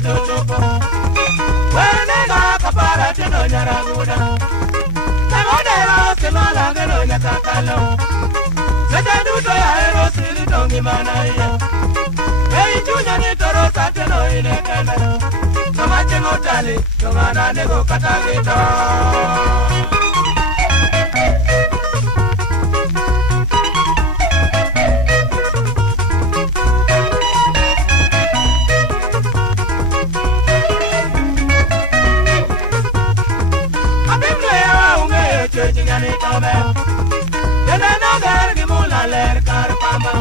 ke chopo wene ga kapara tino nyaraguda Temodero simala geno nyakakalo Sete duto ya ero siri tongi manaya Ei chunya ni toro sateno inekene Tomache ngotali Tomana nego katagito Chinyani tobe Yene no gergi mula ler karpamba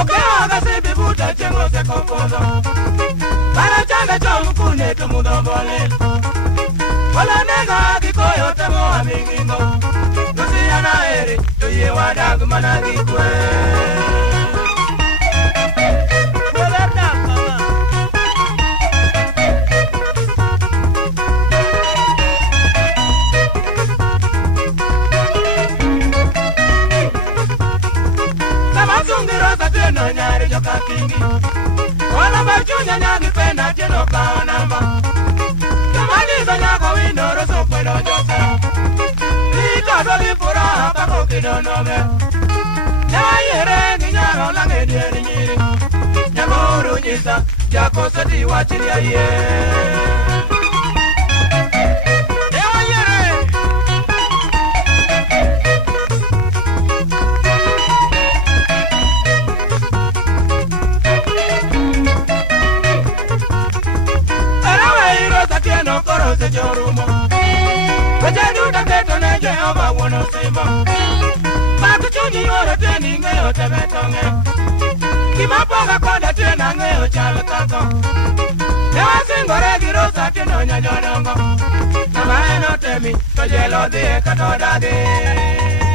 Oke aga si bibuta chengo se kompozo Para changa chomu kune tumudo bole Wala nega kikoyo temo amingingo Nusi yana eri Tuye wadag managikwe No nyari joka kingi Wala bachunya nyagi pena tino kawa namba Kamali zanyako winoro so kwedo josa Ito doli pura hapa kokido nobe Nyawa yere nginyaro lange dieri nyiri Nyamuru nyisa Jako sati wachili ya ye Se chorumo Wajedu taketo ne Jehova wono simo Baku chunyi yore teni ngeyo tebetonge Kimaponga koda tena ngeyo chalo kako Newa singore girosa tino nyanyodongo Namaeno temi Tojelo dhie katodagi